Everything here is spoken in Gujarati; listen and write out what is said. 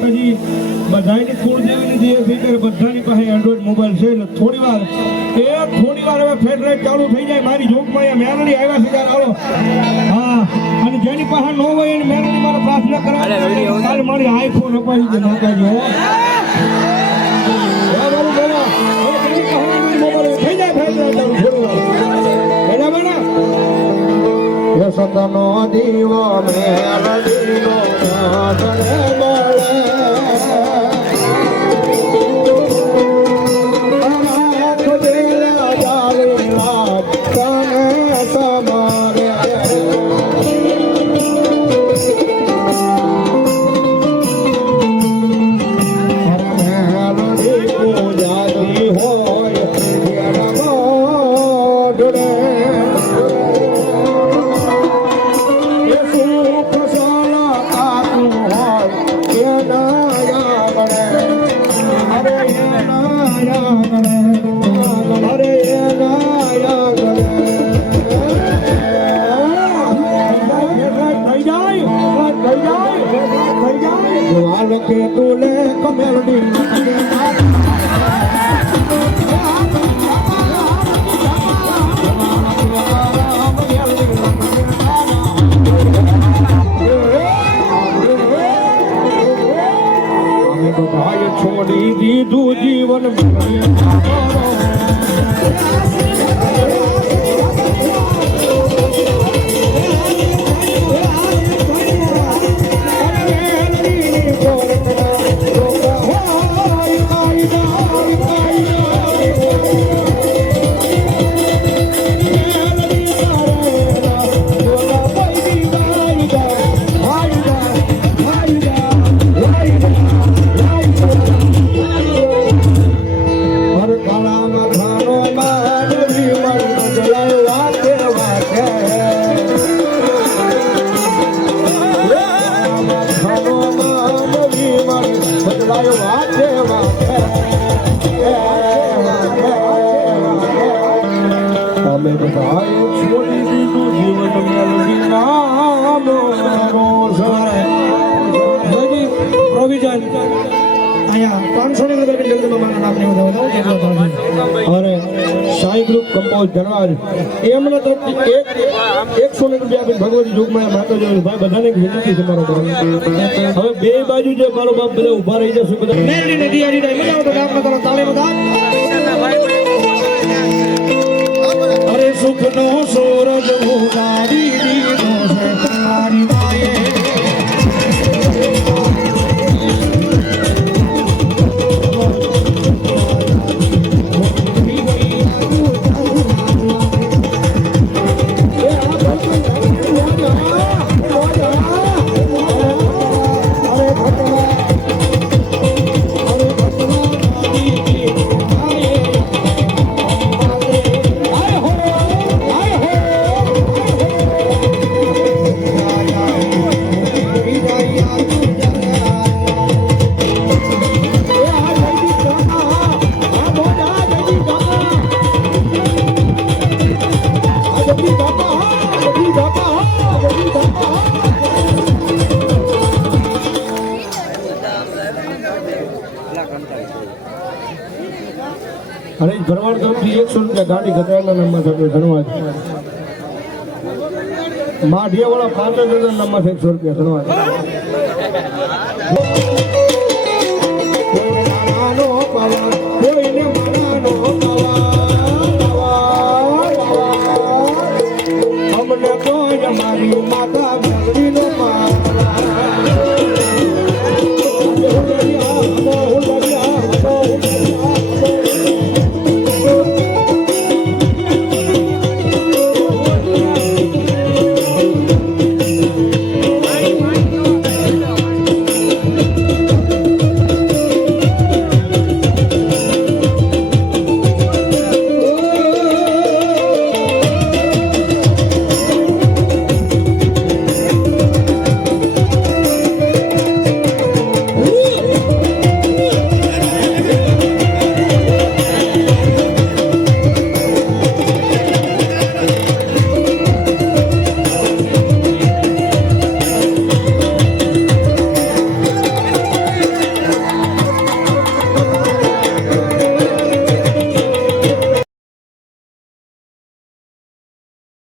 માતાજી બધાની કુળદેવીની જે ફિકર બધાની પાસે એન્ડ્રોઈડ મોબાઈલ છે એટલે થોડી વાર હવે ફેડ રાઈટ ચાલુ થઈ જાય મારી જોગમાં મેલડી આવ્યા છે ત્યારે આવો હા અને જેની પાસે ન હોય એની મેલડી મારે પ્રાર્થના કરાવે કાલે મારી આઈફોન અપાવી દે માતાજી હો થઈ જાય ફેડ રાઈટ ચાલુ થોડી વાર બરાબર ને સતનો દીવો મેલડીનો ધરે મળે કે તુલે કમેલડી છોડી દીધું જીવન ધનવાદ એમને તરફથી 100 રૂપિયા ભગવતી જોગમાં માતાજી ભાઈ બધાને વિનંતી છે મારો હવે બે બાજુ જે મારો બાપ બધા ઉભા રહી જશે બધા મેલડી નદી આડી રહી મજા તો ગામ કરો તાળે બધા અરે સુખનો સૂરજ ઉગાડી દીધો છે તારી માએ અરે ભરવાડ તરફથી 100 રૂપિયા ગાડી ગતાયેલા નંબર થતો ધન્યવાદ માઢિયાવાળા 5000 નંબર 100 રૂપિયા ધન્યવાદ